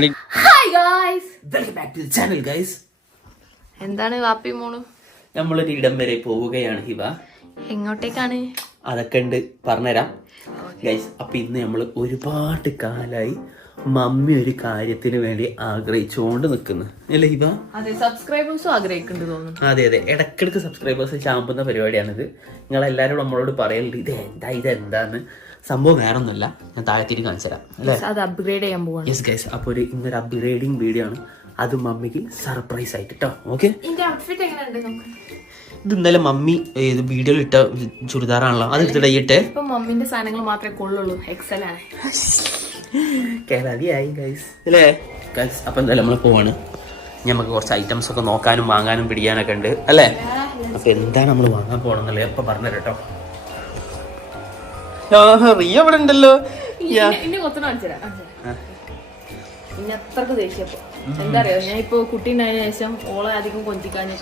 morning. Hi guys. Welcome back to the channel, guys. എന്താണ് വാപ്പി മോളും? നമ്മളൊരു ഇടം വരെ പോവുകയാണ് ഹിബ. എങ്ങോട്ടേക്കാണ്? അതൊക്കെ ഉണ്ട് പറഞ്ഞുതരാം ഗൈസ്. അപ്പൊ ഇന്ന് നമ്മൾ ഒരുപാട് കാലായി മമ്മി ഒരു കാര്യത്തിന് വേണ്ടി ആഗ്രഹിച്ചുകൊണ്ട് നിൽക്കുന്നു അല്ലേ ഹിബ? അതെ, സബ്സ്ക്രൈബേഴ്സും ആഗ്രഹിക്കുന്നുണ്ട് തോന്നുന്നു. അതെ അതെ, ഇടയ്ക്കിടയ്ക്ക് സബ്സ്ക്രൈബേഴ്സ് ചാമ്പുന്ന പരിപാടിയാണിത്. നിങ്ങളെല്ലാവരും നമ്മളോട് പറയലുണ്ട് ഇതെന്താന്ന്. സംഭവം വേറെ ഒന്നുമില്ല, ഞാൻ താഴത്തേക്ക് കാണിച്ചു തരാം അല്ലേ. അത് അപ്ഗ്രേഡ് ചെയ്യാൻ പോവാണ്. യെസ് ഗൈസ്, അപ്പോൾ ഇന്നൊരു അപ്ഗ്രേഡിങ് വീഡിയോ ആണ്. അത് മമ്മിക്ക് സർപ്രൈസ് ആയിട്ട് കേട്ടോ. ഓക്കെ, ഇത് ഇന്നലെ മമ്മി വീഡിയോയിൽ ഇട്ട ചുരിദാറാണല്ലോ, അത് എടുത്തിട്ടേ. ഇപ്പൊ മമ്മിന്റെ സാധനങ്ങൾ മാത്രമേ കൊള്ളുള്ളൂ, എക്സൽ ആണ്. കേരളായി ഗൈസ് അല്ലേ ഗൈസ്. അപ്പൊ എന്തായാലും നമ്മൾ പോവാണ്. നമുക്ക് കുറച്ച് ഐറ്റംസ് ഒക്കെ നോക്കാനും വാങ്ങാനും പിടിക്കാനൊക്കെ ഉണ്ട് അല്ലേ. അപ്പൊ എന്താണ് നമ്മൾ വാങ്ങാൻ പോകണമെന്നല്ലേ അപ്പൊ പറഞ്ഞു കേട്ടോ. റിയ ഇവിടെ ഉണ്ടല്ലോ. അത്രക്ക് ദേഷ്യപ്പോ എന്താ അറിയോ, ഞാൻ ഇപ്പൊ കുട്ടീണ്ടായതിനു ശേഷം ഓളെ അധികം കൊഞ്ചിക്കാഞ്ഞു.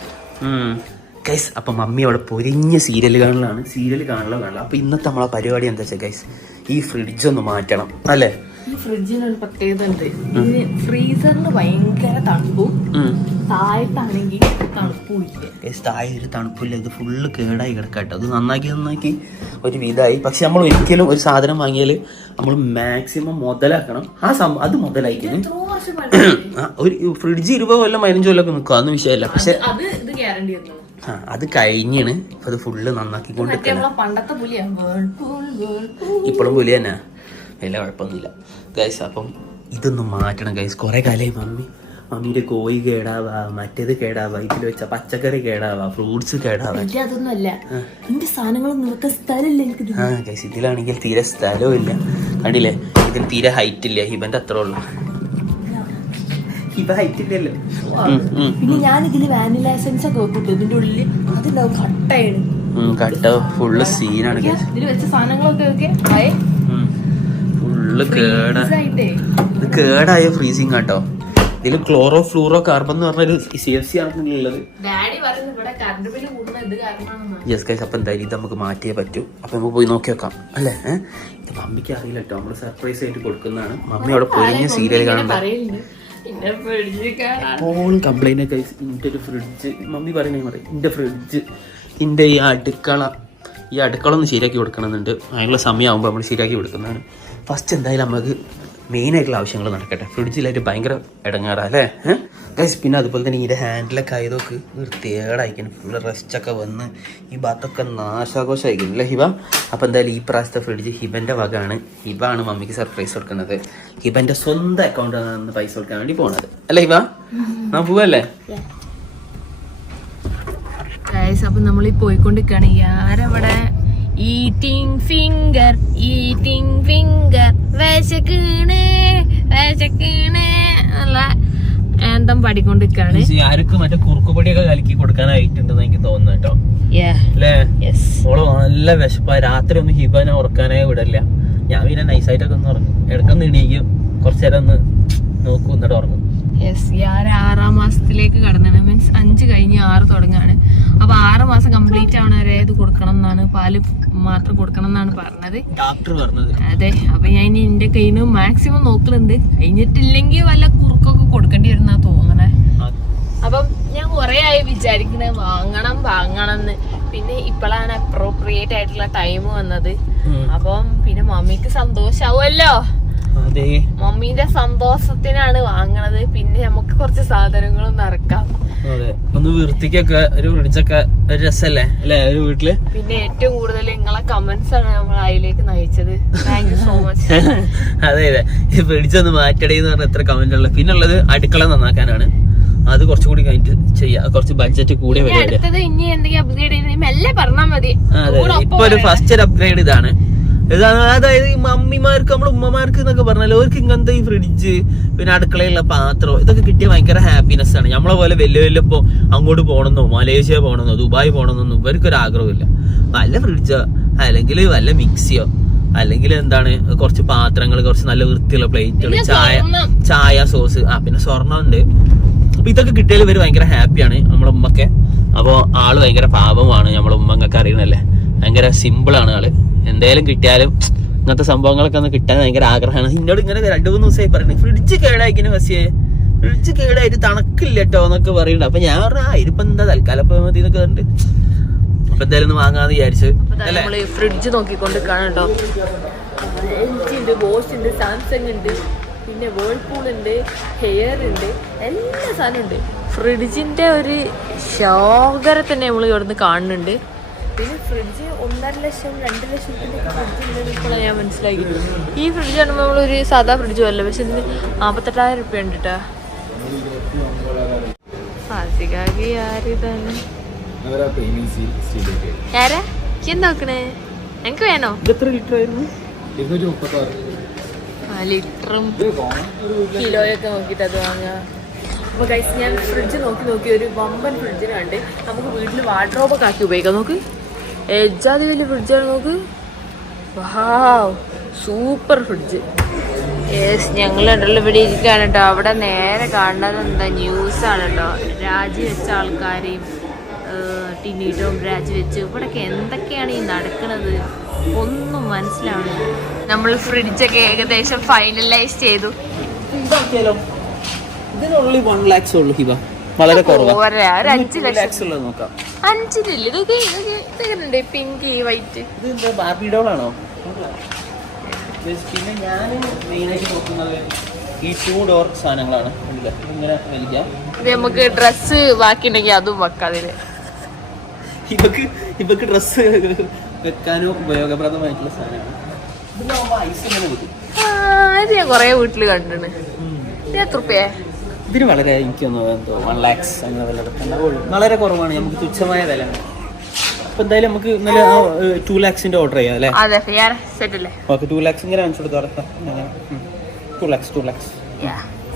ഗൈസ് അപ്പൊ മമ്മി അവിടെ പൊരിഞ്ഞ സീരിയൽ കാണലാണ്. അപ്പൊ ഇന്നത്തെ നമ്മളെ പരിപാടി എന്താ വെച്ചാൽ ഗൈസ്, ഈ ഫ്രിഡ്ജ് ഒന്ന് മാറ്റണം അല്ലേ. ഈ ഫ്രിഡ്ജിന് ഒരു പ്രത്യേകത ഉണ്ട്. ഇതിന് ഫ്രീസറിന് ഭയങ്കര തണുപ്പും താഴത്താണെങ്കിൽ തണുപ്പും ഇല്ല. താഴെ ഒരു തണുപ്പില്ല, ഇത് ഫുള്ള് കേടായി കിടക്കാട്ടോ. അത് നന്നാക്കി ഒരു വിധമായി. പക്ഷെ നമ്മൾ ഒരിക്കലും ഒരു സാധനം വാങ്ങിയാൽ നമ്മൾ മാക്സിമം മുതലാക്കണം. അത് മുതലായിരിക്കും. ഒരു ഫ്രിഡ്ജ് 20 കൊല്ലം 15 കൊല്ലമൊക്കെ നിൽക്കും, അതൊന്നും വിഷയമല്ല. പക്ഷെ അത് കഴിഞ്ഞാണ് ഇപ്പൊ അത് ഫുള്ള് നന്നാക്കിക്കൊണ്ട് ഇപ്പോഴും പുലി തന്നെ, വലിയ കുഴപ്പമൊന്നുമില്ല ഗൈസ്. അപ്പം ഇതൊന്നും മാറ്റണം ഗൈസ്. കുറെ കാലമായി മമ്മിന്റെ കോഴി കേടാവാ, മറ്റേത് കേടാവാ, ഇതിൽ വെച്ച പച്ചക്കറി കേടാവാ, ഫ്രൂട്ട്സ് കേടാവാ. അതൊന്നുമല്ല, എന്റെ സാധനങ്ങളൊന്നും നിർത്താൻ സ്ഥലമില്ല. ഗൈസ് ഇതിലാണെങ്കിൽ തീരെ സ്ഥലവും ഇല്ല, കണ്ടില്ലേ. ഇതിൽ തീരെ ഹൈറ്റ് ഇല്ല, ഹിബന്റെ അത്ര ഉള്ളു. ഹിബ ഹൈറ്റ് ഇല്ലല്ലോ. പിന്നെ ഞാൻ ഇതില് വാനില എസൻസ് ഒക്കെ വെക്കും ഇതിന്റെ ഉള്ളില്. അതുണ്ടാവും കട്ട ഫുള്ള് സീനാണ്. ഇതിൽ വെച്ച സാധനങ്ങളൊക്കെ ഫുള്ള് കേടായ ഫ്രീസിങ് കേട്ടോ. ഇതിൽ ക്ലോറോ ഫ്ലൂറോ കാർബൺ എന്ന് പറഞ്ഞൊരു CFC ആണെന്നുള്ളത്. യെസ് ഗൈസ്, അപ്പൊ എന്തായാലും ഇത് നമുക്ക് മാറ്റിയേ പറ്റൂ. അപ്പൊ നമുക്ക് പോയി നോക്കി വെക്കാം അല്ലേ. ഇത് മമ്മിക്ക് അറിയില്ല കേട്ടോ, നമ്മള് സർപ്രൈസ് ആയിട്ട് കൊടുക്കുന്നതാണ്. മമ്മി അവിടെ പൊരിഞ്ഞ സീരിയൽ കാണുന്നത് എപ്പോഴും കംപ്ലൈന്റ് ഒക്കെ. ഇന്റെ ഒരു ഫ്രിഡ്ജ് മമ്മി പറയണേ, ഇന്റെ ഫ്രിഡ്ജ്, ഇന്റെ ഈ അടുക്കള ഒന്ന് ശരിയാക്കി കൊടുക്കണമെന്നുണ്ട്. അതിനുള്ള സമയമാകുമ്പോൾ നമ്മൾ ശരിയാക്കി കൊടുക്കുന്നതാണ്. ഫസ്റ്റ് എന്തായാലും നമുക്ക് മെയിനായിട്ടുള്ള ആവശ്യങ്ങൾ നടക്കട്ടെ. ഫ്രിഡ്ജിലായിട്ട് ഭയങ്കര ഇടങ്ങാറാ അല്ലേ ഗൈസ്. പിന്നെ അതുപോലെ തന്നെ ഇതിൻ്റെ ഹാൻഡിലൊക്കെ ആയതൊക്കെ വൃത്തികേടായിരിക്കും, ഫുള്ള് റെസ്റ്റൊക്കെ വന്ന് ഈ ഭാഗത്തൊക്കെ നാശാഘോഷമായിരിക്കും അല്ലേ ഹിബ. അപ്പോൾ എന്തായാലും ഈ പ്രാവശ്യത്തെ ഫ്രിഡ്ജ് ഹിബൻ്റെ വകയാണ്. ഹിബ ആണ് മമ്മിക്ക് സർപ്രൈസ് കൊടുക്കുന്നത്. ഹിബൻ്റെ സ്വന്തം അക്കൗണ്ടിൽ നിന്ന് പൈസ കൊടുക്കാൻ വേണ്ടി പോണത് അല്ലേ ഹിബ. ഞാൻ പോവല്ലേ. അപ്പൊ നമ്മളീ പോയിക്കൊണ്ടിരിക്കുകയാണ്. ആരവിടെ ഈറ്റിംഗ് ഫിംഗർ വിശക്കണ് അല്ല ആന്തം പാടിക്കൊണ്ടിരിക്കാണ്. ആർക്കും മറ്റേ കുറുക്കുപൊടിയൊക്കെ കലക്കി കൊടുക്കാനായിട്ടുണ്ടെന്ന് എനിക്ക് തോന്നുന്നു കേട്ടോ അല്ലേ. ഓള് നല്ല വിശപ്പാ. രാത്രി ഒന്നും ഹിബനെ ഉറക്കാനേ വിടില്ല. ഞാൻ പിന്നെ നൈസായിട്ടൊക്കെ ഒന്ന് ഉറങ്ങും, ഇടക്കൊന്ന് എണീക്കും, കുറച്ചേരം ഒന്ന് നോക്കും, എന്നിട്ട് ഉറങ്ങും. ഞാൻ 6ാം മാസത്തിലേക്ക് കടന്നാണ്. മീൻസ് 5 കഴിഞ്ഞ് 6 തുടങ്ങാണ്. അപ്പൊ 6 മാസം കംപ്ലീറ്റ് ആവണ വരെ ഇത് കൊടുക്കണം എന്നാണ്, പാല് മാത്രം കൊടുക്കണം എന്നാണ് പറഞ്ഞത് ഡോക്ടർ പറഞ്ഞത്. അതെ, അപ്പൊ ഞാൻ ഇനി എന്റെ കയ്യിൽ നിന്ന് മാക്സിമം നോക്കുന്നുണ്ട്. കഴിഞ്ഞിട്ടില്ലെങ്കിൽ വല്ല കുറുക്കൊക്കെ കൊടുക്കേണ്ടി വരുന്നാ തോന്നണേ. അപ്പം ഞാൻ കുറെ ആയി വിചാരിക്കണേ വാങ്ങണം എന്ന്. പിന്നെ ഇപ്പോഴാണ് അപ്രോപ്രിയേറ്റ് ആയിട്ടുള്ള ടൈം വന്നത്. അപ്പം പിന്നെ മമ്മിക്ക് സന്തോഷാവുമല്ലോ. മമ്മീന്റെ സന്തോഷത്തിനാണ് വാങ്ങണത്. പിന്നെ നമുക്ക് കുറച്ച് സാധനങ്ങളും നിറക്കാം. ഒന്ന് വൃത്തിക്കൊക്കെ ഒരു ഫ്രിഡ്ജൊക്കെ ഒരു രസല്ലേ അല്ലേ ഒരു വീട്ടില്. പിന്നെ ഏറ്റവും കൂടുതൽ നിങ്ങളെ കമന്റ്സ് ആണ് നമ്മൾ അതിലേക്ക് നയിച്ചത്. Thank you so much. അതെ ഈ ഫ്രിഡ്ജ് ഒന്ന് മാറ്റടേന്ന് പറഞ്ഞ എത്ര കമന്റ് ഉള്ളത്. പിന്നെ ഉള്ളത് അടുക്കള നന്നാക്കാനാണ്. അത് കുറച്ചുകൂടി കഴിഞ്ഞിട്ട് ചെയ്യാം, കുറച്ച് ബഡ്ജറ്റ് കൂടിയ പരിപാടി. ഇനി എന്തെങ്കിലും അപ്ഗ്രേഡ് മെല്ലെ പറഞ്ഞാൽ മതി. ഇപ്പൊ ഒരു ഫസ്റ്റ് ഒരു അപ്ഗ്രേഡ് ഇതാണ്. അതായത് ഈ മമ്മിമാർക്ക് നമ്മൾ ഉമ്മമാർക്ക് എന്നൊക്കെ പറഞ്ഞാൽ അവർക്ക് ഇങ്ങനത്തെ ഈ ഫ്രിഡ്ജ് പിന്നെ അടുക്കളയുള്ള പാത്രം ഇതൊക്കെ കിട്ടിയ ഭയങ്കര ഹാപ്പിനെസ് ആണ്. നമ്മളെ പോലെ വലിയ ഇപ്പൊ അങ്ങോട്ട് പോകണമെന്നോ മലേഷ്യ പോകണമെന്നോ ദുബായ് പോകണമെന്നോ ഇവർക്കൊരു ആഗ്രഹമില്ല. വല്ല ഫ്രിഡ്ജോ അല്ലെങ്കിൽ വല്ല മിക്സിയോ അല്ലെങ്കിൽ എന്താണ് കുറച്ച് പാത്രങ്ങൾ, കുറച്ച് നല്ല വൃത്തിയുള്ള പ്ലേറ്റുകൾ, ചായ സോസ്, പിന്നെ സ്വർണ്ണം ഉണ്ട്. അപ്പൊ ഇതൊക്കെ കിട്ടിയാൽ ഇവര് ഭയങ്കര ഹാപ്പിയാണ് നമ്മളെ ഉമ്മക്കെ. അപ്പൊ ആള് ഭയങ്കര പാപമാണ്, നമ്മളെ ഉമ്മങ്ങൾക്ക് അറിയണല്ലേ. ഭയങ്കര സിമ്പിൾ ആണ് ആള്. എന്തായാലും കിട്ടിയാലും അങ്ങനത്തെ സംഭവങ്ങളൊക്കെ ഒന്ന് കിട്ടാൻ ഭയങ്കര ആഗ്രഹമാണ്. എന്നോട് ഇങ്ങനെ 2-3 ദിവസമായി പറയുന്നത് ഫ്രിഡ്ജ് കേടായിക്കിന് പക്ഷേ ഫ്രിഡ്ജ് കേടായിട്ട് തണുക്കില്ല കേട്ടോ എന്നൊക്കെ പറയുന്നുണ്ട്. അപ്പൊ ഞാൻ പറഞ്ഞ ഇതിപ്പോ എന്താ തൽക്കാലം മതി എന്നൊക്കെ പറഞ്ഞിട്ട് അപ്പൊ എന്തായാലും ഒന്ന് വാങ്ങാന്ന് വിചാരിച്ചു. നമ്മള് ഫ്രിഡ്ജ് നോക്കിക്കൊണ്ട് കാണട്ടോ. LG ഉണ്ട്, ബോഷ് ഉണ്ട്, സാംസങ് ഉണ്ട്, പിന്നെ വേൾപൂൾ ഉണ്ട്, ഹെയർ ഉണ്ട്, എല്ലാ സാധനം ഉണ്ട്. ഫ്രിഡ്ജിന്റെ ഒരു ശോകര തന്നെ നമ്മൾ ഇവിടുന്ന് കാണുന്നുണ്ട്. പിന്നെ ഫ്രിഡ്ജ് 1.5 ലക്ഷം 2 ലക്ഷത്തിന്റെ ഫ്രിഡ്ജ് ഉണ്ടെന്ന് ഇപ്പോഴാണ് ഞാൻ മനസ്സിലാക്കി. ഈ ഫ്രിഡ്ജ് കാണുമ്പോൾ നമ്മളൊരു സാധാ ഫ്രിഡ്ജ് അല്ല, പക്ഷെ ഇതിന് 48,000 രൂപ ഉണ്ട് കേട്ടോ. ഫാസികാകി ആരിതാണ് ആരാ നോക്കണേ? എനിക്ക് വേണോ? ലിറ്ററും കിലോയൊക്കെ നോക്കിയിട്ട് അത് വാങ്ങാം. അപ്പോൾ ഗൈസ് ഞാൻ ഫ്രിഡ്ജ് നോക്കി ഒരു വമ്പൻ ഫ്രിഡ്ജിന് കണ്ട് നമുക്ക് വീട്ടിൽ വാർഡ്രോബൊക്കെ ആക്കി ഉപയോഗിക്കാം. നോക്ക് എജാതി വലിയ ഫ്രിഡ്ജാണ്. നോക്ക് വാവ് സൂപ്പർ ഫ്രിഡ്ജ്. യെസ് ഞങ്ങൾ രണ്ടുള്ള ഇവിടെ ഇരിക്കുകയാണ് കേട്ടോ. അവിടെ നേരെ കാണുന്നത് എന്താ ന്യൂസാണ് കേട്ടോ. രാജിവെച്ച ആൾക്കാരെയും ടിനീട്ടും രാജിവെച്ച് ഇവിടെയൊക്കെ എന്തൊക്കെയാണ് ഈ നടക്കുന്നത് ഒന്നും മനസ്സിലാവുന്നില്ല. നമ്മൾ ഫ്രിഡ്ജൊക്കെ ഏകദേശം ഫൈനലൈസ് ചെയ്തു. ഇതിനുള്ളിൽ 1 lakhs ഉള്ളൂ ഹിബ. വളരെ കുറവാണ്. ഒരു 5 ലക്ഷം ഉള്ളത് നോക്കാം. 5 ഇതൊക്കെ പിങ്ക് വൈറ്റ്. ഇത് ബാർബി ഡോൾ ആണോ? പിന്നെ ഞാൻ മെയിനായിട്ട് നോക്കുന്നത് ഈ 2 door സാധനങ്ങളാണ്. ഇങ്ങനെ വലിയ ഇത് നമുക്ക് ഡ്രസ്സ് ബാക്കിയുണ്ടെങ്കിൽ അതും വെക്കാതില്. ഇവക്ക് ഡ്രസ്സ് വെക്കാനോ ഉപയോഗപ്രദമായിട്ടുള്ള സാധനമാണ്. ഐസ് ഇങ്ങനെ കിട്ടും. ഇത് ഞാൻ കൊറേ വീട്ടില് കണ്ടിട്ടുണ്ട്. ഇത് എത്ര രൂപയെ? ഇതിന് വളരെ എനിക്ക് എന്തോ 1 lakhs അങ്ങനെ വില വളരെ കുറവാണ്. നമുക്ക് തുച്ഛമായ വിലയാണ്. അപ്പൊ എന്തായാലും നമുക്ക് ഇന്നലെ 2 lakhsന്റെ ഓർഡർ ചെയ്യാം അല്ലേ? അതെ സെറ്റ് അല്ലേ? ഓക്കെ 2 lakhs ഇങ്ങനെ കാണിച്ചു കൊടുത്തു. 2 lakhs.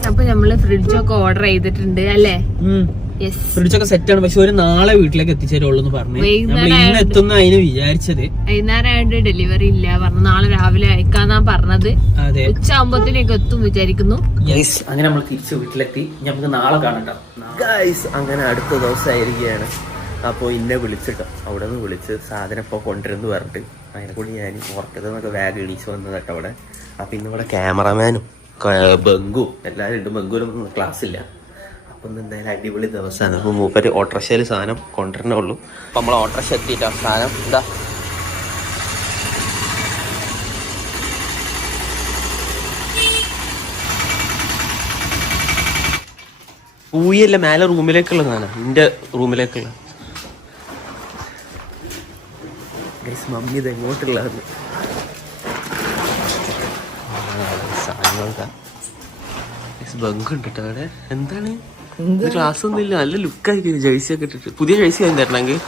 അപ്പൊ നമ്മള് ഫ്രിഡ്ജൊക്കെ ഓർഡർ ചെയ്തിട്ടുണ്ട് അല്ലേ? ഫ്രിഡ്ജൊക്കെ സെറ്റ് ആണ്. പക്ഷെ ഒരു നാളെ വീട്ടിലേക്ക് എത്തിച്ചേരുള്ളൂ എന്ന് പറഞ്ഞു. ഇന്ന് എത്തുന്ന അതിന് വിചാരിച്ചത് വൈകുന്നേരമായിട്ട് ഡെലിവറി ഇല്ല പറഞ്ഞു. നാളെ രാവിലെ അയക്കാന്നാ പറഞ്ഞത്. ഉച്ചയാകുമ്പോഴത്തേക്ക് എത്തും വിചാരിക്കുന്നു. അങ്ങനെ നമ്മൾ തിരിച്ച് വീട്ടിലെത്തി. നമുക്ക് നാളെ കാണട്ടോ. അങ്ങനെ അടുത്ത ദിവസമായിരിക്കുകയാണ്. അപ്പോൾ ഇന്നെ വിളിച്ചിട്ടോ. അവിടെ നിന്ന് വിളിച്ച് സാധനം ഇപ്പോൾ കൊണ്ടുവരുന്നു പറഞ്ഞിട്ട് അതിനെ കൂടി ഞാൻ പുറത്തതെന്നൊക്കെ ബാഗ് ഇടിച്ച് വന്നത് കേട്ടോ അവിടെ. അപ്പം ഇന്നിവിടെ ക്യാമറമാനും ബംഗും എല്ലാവരും ഉണ്ട്. ബംഗുവിനൊന്നും ക്ലാസ്സില്ല. അപ്പം എന്തായാലും അടിപൊളി ദിവസമാണ്. അപ്പോൾ മൂപ്പര് ഓട്ടോറിക്ഷയിൽ സാധനം കൊണ്ടുവരണേ ഉള്ളൂ. അപ്പം നമ്മൾ ഓട്ടോറിക്ഷ എത്തിയിട്ടോ. സാധനം എന്താ ഊയല്ല മേലെ റൂമിലേക്കുള്ള സാധനം. എൻ്റെ റൂമിലേക്കുള്ള മമ്മി ഇത് എങ്ങോട്ടുള്ളത് സാധനങ്ങളൊക്കെ ബങ്കുണ്ട് കേട്ടോ അവിടെ. എന്താണ് ക്ലാസ് ഒന്നും ഇല്ല. നല്ല ലുക്കായി ജേഴ്സി ഒക്കെ ഇട്ടിട്ട്. പുതിയ ജേഴ്സി ആയി തരണമെങ്കിൽ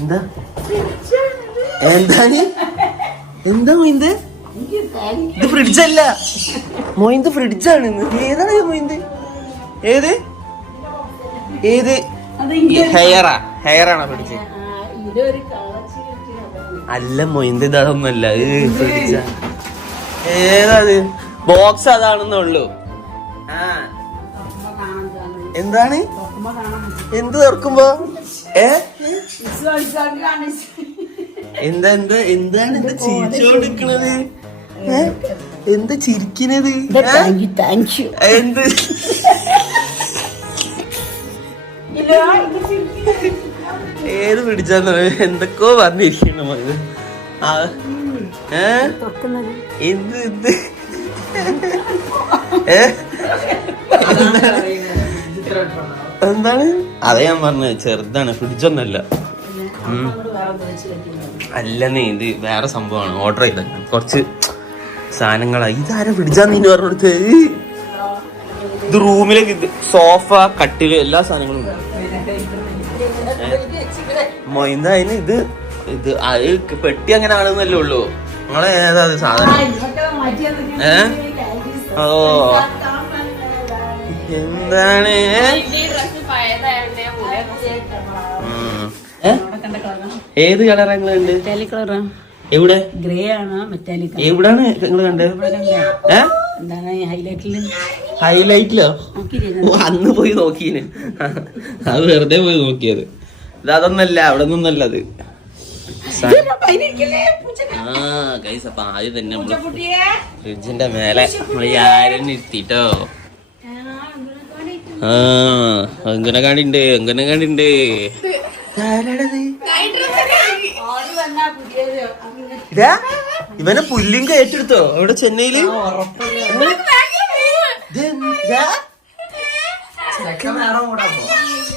എന്താ എന്താണ് എന്താ മൊയിന്ത്? ഇത് ഫ്രിഡ്ജല്ല മൊയിന്ത്, ഫ്രിഡ്ജാണ്. ഏതാണ് മൊയിന്ത്? ഏത് ഏത് ഹെയറാണോ ഫ്രിഡ്ജ്? അല്ല മൊയിന്ത് ഇതൊന്നുമല്ല. ഫ്രിഡ്ജ ഏതാത്? ബോക്സ് അതാണെന്നുള്ളൂ. എന്താണ് എന്ത് തുറക്കുമ്പോ എന്താ എന്താ എന്താണ് എന്താ ചിരിച്ചോണ്ടിരിക്കണത്? എന്താ ചിരിക്കണത്? എന്ത് ഏത് പിടിച്ചാന്ന് എന്തൊക്കെയോ പറഞ്ഞിരിക്കണം. എന്ത് ഇത് എന്താണ്? അതെ ഞാൻ പറഞ്ഞത് ചെറുതാണ്, ഫ്രിഡ്ജൊന്നല്ല. അല്ലെന്നേ ഇത് വേറെ സംഭവമാണ്. ഓർഡർ ചെയ്ത കുറച്ച് സാധനങ്ങളാണ്. ഇതാരും ഫ്രിഡ്ജാന്ന് നീ പറഞ്ഞെടുത്ത്. ഇത് റൂമിലേക്ക് സോഫ കട്ടില് എല്ലാ സാധനങ്ങളും ഉണ്ട്. മൊയ്ന്തായിന് ഇത് ഇത് അത് പെട്ടി അങ്ങനെ ആണെന്നല്ലേ ഉള്ളൂ. നിങ്ങളെ ഏതാ സാധനം? ഓ എന്താണ് ഏത് കളറാ നിങ്ങള് കണ്ട്? എവിടെ എവിടാണ് നിങ്ങൾ കണ്ടത്? എന്താണ് ഹൈലൈറ്റില് ഹൈലൈറ്റിലോ ഓ, അന്ന് പോയി നോക്കീന് അത് വെറുതെ പോയി നോക്കിയത്. ഇത് അതൊന്നല്ല, അവിടെ നിന്നല്ല അത്. ആ ഗൈസ്, അപ്പൊ ആദ്യം തന്നെ നമ്മള് ഫ്രിഡ്ജിന്റെ മേലെ നമ്മള് ഈ ആരൻ ഇരുത്തിട്ടോ. ആ അങ്കനകാടിണ്ട്, അങ്കനകാടിണ്ട്. ഇവനെ പുല്ലിങ്ക ഏറ്റെടുത്തോ അവിടെ ചെന്നൈയില്?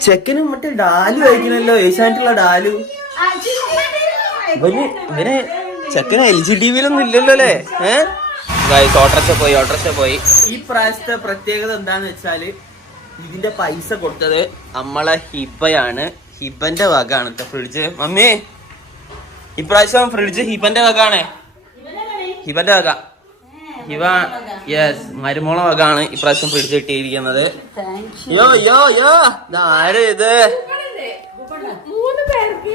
ചെക്കനും മറ്റേ ഡാലു കഴിക്കണല്ലോ, ഏഷ്യാനെറ്റുള്ള ഡാലു. ഇവന് ചെക്കന് LGTV-ലൊന്നും ഇല്ലല്ലോ അല്ലേ? ഓട്ടർഷ പോയി. ഈ പ്രാവശ്യത്തെ പ്രത്യേകത എന്താന്ന് വെച്ചാല് ഇതിന്റെ പൈസ കൊടുത്തത് നമ്മളെ ഹിബയാണ്. ഹിബന്റെ വകാണ് ഫ്രിഡ്ജ്. മമ്മി ഇപ്രാവശ്യം ഫ്രിഡ്ജ് ഹിബന്റെ വകാണ്. ഹിബന്റെ വക. ഹിബ യെസ്, മരുമോള വകാണ് ഇപ്രാവശ്യം ഫ്രിഡ്ജ് കിട്ടിയിരിക്കുന്നത്. യോ യോ യോ, ആര് ഇത്? 3 പേർക്ക്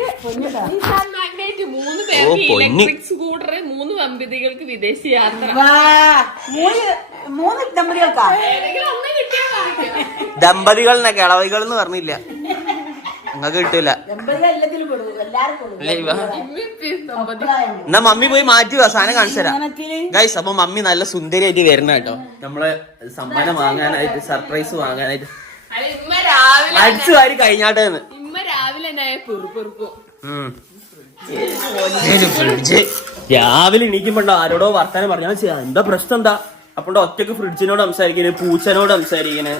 ഇലക്ട്രിക് സ്കൂട്ടർ, 3 ദമ്പതികൾക്ക് വിദേശ യാത്ര. 3 ദമ്പതികൾക്കാ? ദമ്പതികൾ എന്നൊക്കെ ഇളവികൾ എന്ന് പറഞ്ഞില്ല, നിങ്ങൾക്ക് കിട്ടൂല. എന്നാ മമ്മി പോയി മാറ്റി സാധനം കാണിച്ചു തരാം ഗൈസ്. അപ്പൊ മമ്മി നല്ല സുന്ദരിയായിട്ട് വരുന്ന കേട്ടോ, നമ്മള് സമ്മാനം വാങ്ങാനായിട്ട്, സർപ്രൈസ് വാങ്ങാനായിട്ട്. അടിച്ചു വാരി കഴിഞ്ഞാട്ടെന്ന് ഫ്രിഡ്ജ് രാവിലെ എണീക്കുമ്പോ ആരോടോ വർത്താനം പറഞ്ഞാൽ എന്താ പ്രശ്നം എന്താ? അപ്പൊ ഒറ്റക്ക് ഫ്രിഡ്ജിനോട് സംസാരിക്കണേ, പൂച്ചനോട് സംസാരിക്കണേ.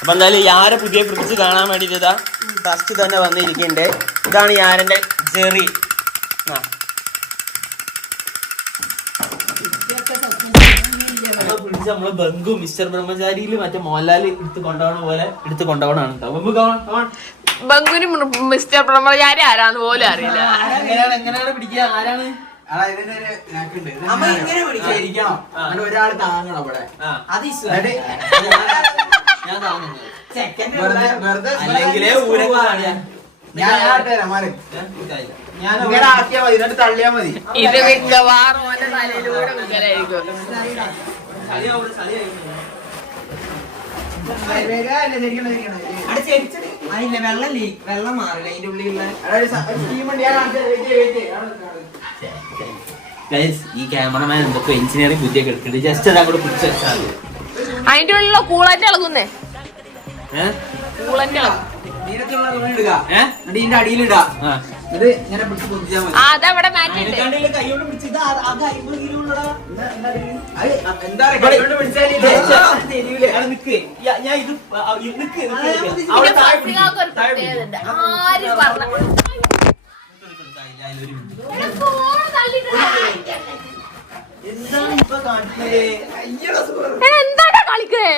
അപ്പൊ എന്തായാലും യാരെ പുതിയ ഫ്രിഡ്ജ് കാണാൻ വേണ്ടിട്ട് ഇതാ ഫസ്റ്റ് തന്നെ വന്നിരിക്കണ്ടേ. ഇതാണ് യാരന്റെ ജെറി. ഫ്രിഡ്ജ് നമ്മള് ബംഗു മിസ്റ്റർ ബ്രഹ്മചാരിയില് മറ്റേ മോഹൻലാൽ എടുത്ത് കൊണ്ടുപോകണ പോലെ എടുത്ത് കൊണ്ടുപോകണാണ് കേട്ടോ. ബംഗുന് മിസ്റ്റർ ബ്രഹ്മചാരി ആരാന്ന് പോലും അറിയില്ല. എങ്ങനെയാണ് പിടിക്കുക? ആരാണ്? ഒരാള് താങ്ങണം അവിടെ. അല്ലെങ്കിലേ ഞാൻ ആക്കിയാ മതി, എന്നിട്ട് തള്ളിയാ മതി. ഇത് മിക്കവാറും ഓന്റെ തലയിലൂടെ വിൽക്കലായിരിക്കും. വെള്ളം മാറില്ല അതിന്റെ ഉള്ളിലുള്ള ഈ ക്യാമറമാൻ എന്തൊക്കെ എഞ്ചിനീയറിംഗ് ബുദ്ധിയൊക്കെ എടുക്കുന്നുണ്ട്. ജസ്റ്റ് അത് അങ്ങോട്ട് പിടിച്ചു വെച്ചാൽ അതിന്റെ ഉള്ളിലുള്ള കൂളന്റ് ഇളകുന്നേ, കൂളന്റ് ഇളകും. ഇതിന്റെ അടിയിലിടാ, ഇത് ഇങ്ങനെ പിടിച്ച് പൊതിച്ചാൽ മതി. അതവിടെ മാറ്റിട്ട് കൈയോട് പിടിച്ചത് ഞാൻ ഇത് എന്താ കളിക്കേ?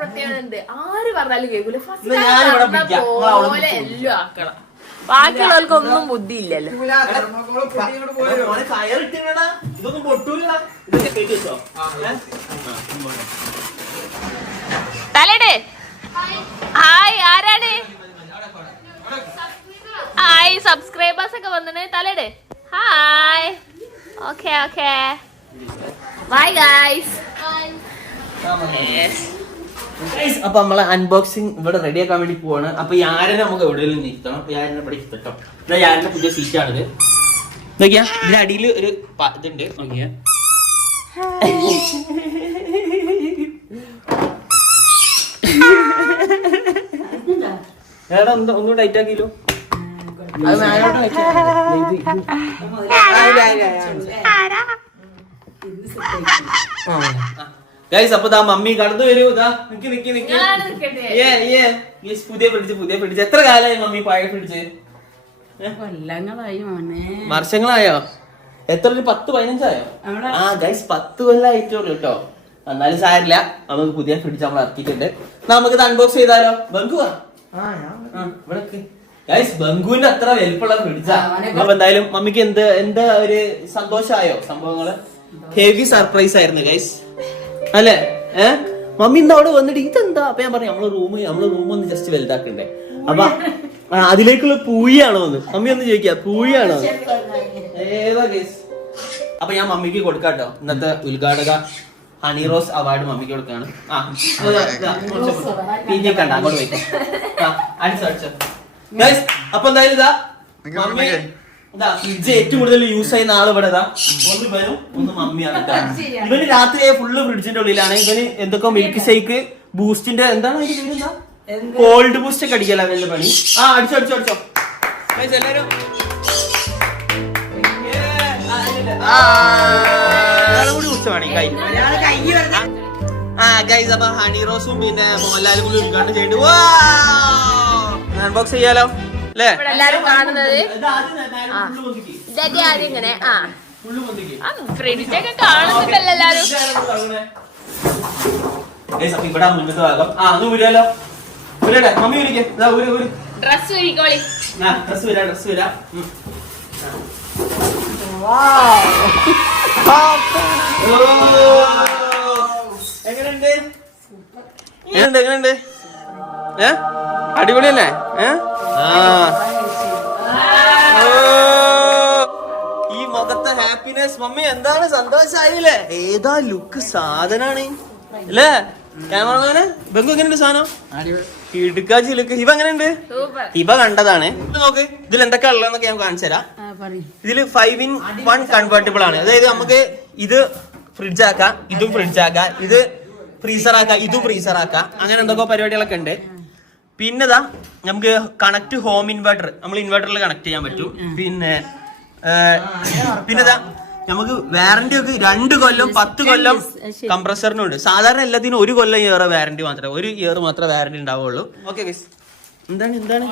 പ്രത്യേകത ഉണ്ട്, ആര് പറഞ്ഞാലും കേൾക്കൂല. പോലെ എല്ലാം ആക്കണം. ബാക്കിയുള്ളവർക്കൊന്നും ബുദ്ധി ഇല്ലല്ലോ. ഇതൊന്നും പൊട്ടൂല. തലേടെ ഹായ്, ആരാണ്? ഹായ്, സബ്സ്ക്രൈബേഴ്സ് ഒക്കെ വന്നിട്ട് തലേടെ hi. Okay okay, bye guys. അപ്പൊ നമ്മളെ അൺബോക്സിങ് ഇവിടെ റെഡി ആക്കാൻ വേണ്ടി പോവാണ്. അപ്പൊ യാരനെ നമുക്ക് എവിടെയെങ്കിലും നിർത്തണം. അപ്പൊ യാരനെ ഇവിടെ ഇട്ടോ. യാരന്റെ പുതിയ സീറ്റാണിത്. നോക്കിയാ ഇതിന്റെ അടിയിൽ ഒരു ഇതുണ്ട്. നോക്കിയാ ഏടാ ഒന്നും ടൈറ്റ് ആക്കിയല്ലോ. അത് മേലോട്ട് വെച്ചാ ഗൈസ്. അപ്പൊ മമ്മി കടന്നു വരൂ. ഇതാ നിക്ക് പുതിയ ഫ്രിഡ്ജ്. എത്ര കാലമായി മമ്മി പഴയ ഫ്രിഡ്ജ്? വർഷങ്ങളായോ? എത്ര, ഒരു 10-15 ആയോ? ആ ഗൈസ്, 10 കൊല്ലമായിട്ടുള്ളൂ കേട്ടോ. എന്നാലും സാരില്ല, നമുക്ക് പുതിയ ഫ്രിഡ്ജ് നമ്മൾ ഇറക്കിയിട്ടുണ്ട്. നമുക്ക് ഇത് അൺബോക്സ് ചെയ്താലോ? ബംഗുവാ ഇവിടെ ഗൈസ്, ബംഗുവിന്റെ അത്ര വലുപ്പമുള്ള ഫ്രിഡ്ജാ. അപ്പൊ എന്തായാലും മമ്മിക്ക് എന്താ ഒരു സന്തോഷമായോ? സംഭവങ്ങള് ഹെവി സർപ്രൈസ് ആയിരുന്നു ഗൈസ്, അല്ലേ? മമ്മി ഇന്ന് അവിടെ വന്നിട്ട് ഇതെന്താ? അപ്പൊ ഞാൻ പറഞ്ഞു നമ്മളെ റൂം ഒന്ന് ജസ്റ്റ് വലുതാക്കണ്ടേ. അപ്പൊ അതിലേക്കുള്ള പൂയാണോ എന്ന് മമ്മി ഒന്ന് ചോദിക്കാ. പൂയാണോ? ഏതാ ഗൈസ്? അപ്പൊ ഞാൻ മമ്മിക്ക് കൊടുക്കാട്ടോ ഇന്നത്തെ ഉദ്ഘാടക ഹണി റോസ് അവാർഡ് മമ്മിക്ക് കൊടുക്കാണ്. കണ്ട അങ്ങോട്ട് പോയിക്കോ. അപ്പൊ എന്തായാലും ഇതാ മമ്മി ഫ്രിഡ്ജ് ഏറ്റവും കൂടുതൽ യൂസ് ചെയ്യുന്ന ആള് ഇവിടെ ഇതാ ഒന്ന് വരും ഒന്ന് മമ്മിയാണ്. ഇവന് രാത്രി ഫുള്ള് ഫ്രിഡ്ജിന്റെ ഉള്ളിലാണ്. ഇവന് എന്തൊക്കെ മിൽക്ക് ഷേക്ക് ബൂസ്റ്റിന്റെ എന്താണ് അതിന്റെ പേര്, എന്താ കോൾഡ് ബൂസ്റ്റ് ഒക്കെ അടിക്കല വലിയ പണി. അടിച്ചോ അടിച്ചോ അടിച്ചോ എല്ലാരും. കൂടി കുടിച്ചോണേ ഗൈസ്. അപ്പൊ ഹണി റോസും പിന്നെ മോഹൻലാലും കൂടി ഉദ്ഘാടനം ചെയ്തിട്ട് അൺബോക്സ് ചെയ്യാലോ അല്ലേ? എല്ലാരും കാണുന്നത് ഇതൊക്കെ ആദ്യം ഇങ്ങനെ ഫ്രിഡ്ജൊക്കെ കാണുന്നുണ്ടല്ലോ എല്ലാരും. ഇവിടെ മുന്നത്തെ ഭാഗം ഊരാലോ. ഊരട്ടെ മമ്മി ഊരിക്കേ. ഡ്രസ് ഊരിക്കോളി. ഡ്രസ് വരാ ഡ്രസ് വരാ. എങ്ങനെയുണ്ട് എങ്ങനെയുണ്ട് എങ്ങനെയുണ്ട്? അടിപൊളിയല്ലേ? ഈ മുഖത്തെ ഹാപ്പിനെസ് മമ്മി എന്താണ് സന്തോഷായില്ലേ? ഏതാ ലുക്ക് സാധനാണ് അല്ലേ ക്യാമറമാനെ? ബംഗു എങ്ങനെയുണ്ട് സാധനം? ഇടുക്കാച്ചി ലുക്ക്. ഹിബ എങ്ങനെയുണ്ട്? ഹിബ കണ്ടതാണ്. ഇത് നോക്ക് ഇതിൽ എന്തൊക്കെയാ ഉള്ളതെന്നൊക്കെ ഞാൻ കാണിച്ചു തരാം. ഇതില് 5-in-1 കൺവേർട്ടിബിൾ ആണ്. അതായത് നമുക്ക് ഇത് ഫ്രിഡ്ജ് ആക്കാം, ഇതും ഫ്രിഡ്ജ് ആക്കാം, ഇത് ഫ്രീസർ ആക്കാം, ഇതും ഫ്രീസർ ആക്കാം. അങ്ങനെ എന്തൊക്കെ പരിപാടികളൊക്കെ ഉണ്ട്. പിന്നെതാ നമുക്ക് കണക്ട് ഹോം ഇൻവെർട്ടർ, നമ്മൾ ഇൻവെർട്ടറിൽ കണക്ട് ചെയ്യാൻ പറ്റും. പിന്നെതാ നമുക്ക് വാറന്റി ഒക്കെ 2 കൊല്ലം 10 കൊല്ലം കംപ്രസറിനും ഉണ്ട്. സാധാരണ എല്ലാത്തിനും 1 കൊല്ലം ഇയർ വാറന്റി മാത്രമേ, 1 ഇയർ മാത്രമേ വാറന്റി ഉണ്ടാവുള്ളൂ. Okay guys. എന്താണ് എന്താണ്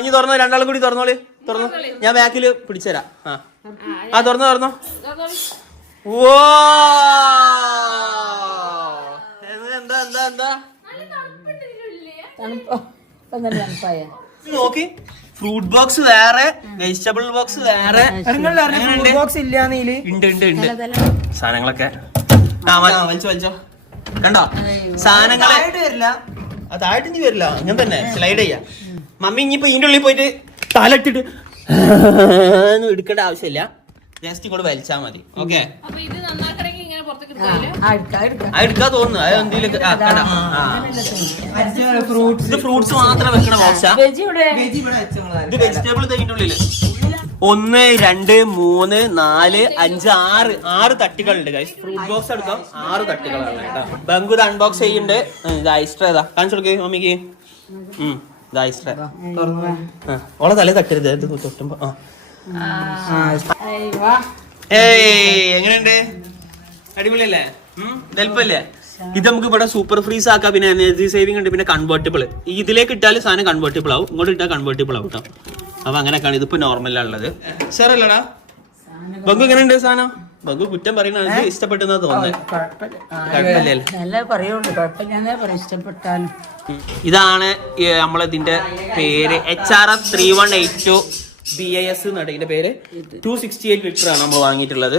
ഇനി തുറന്നോ, രണ്ടാളും കൂടി തുറന്നോളി. തുറന്നു, ഞാൻ ബാക്കിൽ പിടിച്ചുതരാം. തുറന്നോ തുറന്നോ. ഓ എന്താ എന്താ എന്താ നോക്കി. ഫ്രൂട്ട് ബോക്സ് വേറെ, വെജിറ്റബിൾ ബോക്സ് വേറെ. ബോക്സ് ഇല്ലാന്നില്ല. ഉണ്ട് ഉണ്ട് ഉണ്ട് സാധനങ്ങളൊക്കെ. വലിച്ചോ വലിച്ചോ. കണ്ടോ സാധനങ്ങള് താഴെ ഇനി വരില്ല, ഇങ്ങനെ തന്നെ സ്ലൈഡ് ചെയ്യാം. മമ്മി ഇനിയിപ്പോ ഇതിന്റെ ഉള്ളിൽ പോയിട്ട് തലട്ടിട്ട് എടുക്കേണ്ട ആവശ്യമില്ല, ജസ്റ്റ് ഇങ്ങോട്ട് വലിച്ചാൽ മതി. ഓക്കെ എടുക്കാ തോന്നുന്നു. അത് എന്തെങ്കിലും ഇത് ഫ്രൂട്ട്സ് മാത്രം വെക്കണ ബോക്സാ. ഇത് വെജിറ്റബിൾ ഇതിന്റെ ഉള്ളില് 1, 2, 3, 4, 5, 6 തട്ടുകളുണ്ട് ഗൈസ്. ഫ്രൂട്ട് ബോക്സ് എടുക്കാം 6 തട്ടുകളാണ് കേട്ടോ. ബംഗു ഇത് അൺബോക്സ് ചെയ്യുന്നുണ്ട്. ഇത് ഐസ്ട്രേ ഏതാ കാണിച്ചു കൊടുക്കേ മമ്മിക്ക്. ഇത് ഐസ്ട്രേ. ഓളെ തലേ തട്ടരുത് ഇത് തൊട്ടുമ്പോ. എങ്ങനെയുണ്ട്? അടിപൊളിയല്ലേ? എളുപ്പല്ലേ? ഇത് നമുക്ക് ഇവിടെ സൂപ്പർ ഫ്രീസ് ആക്കാം. പിന്നെ എനർജി സേവിംഗ് ഉണ്ട്. പിന്നെ കൺവേർട്ടിബിൾ, ഇതിലേക്ക് ഇട്ടാൽ സാധനം കൺവേർട്ടിബിൾ ആവും, ഇങ്ങോട്ട് ഇട്ടാൽ കൺവേർട്ടിബിൾ ആവും കേട്ടോ. അപ്പൊ അങ്ങനെയൊക്കെയാണ്. ഇതിപ്പോ നോർമലാണുള്ളത്. ഷെയറല്ലടാ ബംഗു? എങ്ങനെയുണ്ട് സാധനം? ബംഗു കുറ്റം പറയുന്നത് ഇഷ്ടപ്പെട്ടെന്നാ തോന്നുന്നത്. ഇതാണ് നമ്മളിതിന്റെ പേര്, HRF 3182 BIS എന്നാണ് ഇതിന്റെ പേര്. 268 ലിറ്റർ ആണ് നമ്മൾ വാങ്ങിയിട്ടുള്ളത്.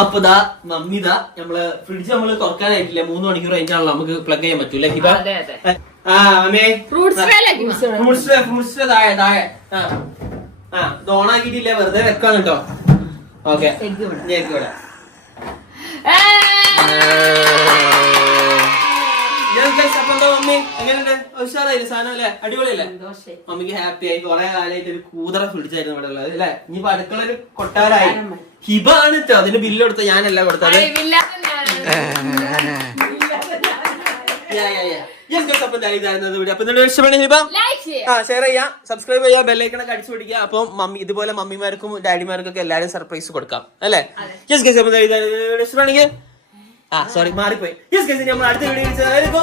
അപ്പൊ ദാ മമ്മി ദാ നമ്മള് ഫ്രിഡ്ജ് നമ്മള് തുറക്കാനായിട്ടില്ല, 3 മണിക്കൂർ കഴിഞ്ഞാണല്ലോ നമുക്ക് പ്ലഗ് ചെയ്യാൻ പറ്റൂല. ഹിബ ഫ്രൂട്ട്സ് താഴെ താഴെ ഇത് ഓണാക്കിയിട്ടില്ല, വെറുതെ വെക്കാണ് കേട്ടോ. ഓക്കെ മമ്മി എങ്ങനെയുണ്ട്? ഉഷാറായില്ലേ സാധനം അല്ലേ? അടിപൊളിയല്ലേ? മമ്മിക്ക് ഹാപ്പി ആയി. കുറെ കാലമായിട്ട് ഒരു കൂതറ ഫ്രിഡ്ജായിരുന്നു ഇവിടെ ഉള്ളത് അല്ലെ? ഇനിയിപ്പോ അടുക്കള ഒരു കൊട്ടാരായി. ഹിബ ആണ് കേട്ടോ അതിന്റെ ബില്ല് കൊടുത്ത, ഞാനല്ല കൊടുത്തത്. ഷെയർ ചെയ്യാം, സബ്സ്ക്രൈബ് ചെയ്യാം, ബെല്ലൈക്കണൊക്കെ അടിച്ചു പിടിക്കുക. അപ്പൊ മമ്മി ഇതുപോലെ മമ്മിമാർക്കും ഡാഡിമാർക്കും ഒക്കെ എല്ലാരും സർപ്രൈസ് കൊടുക്കാം അല്ലെ? സോറി മാറിപ്പോയി. നമ്മൾ അടുത്ത വീഡിയോ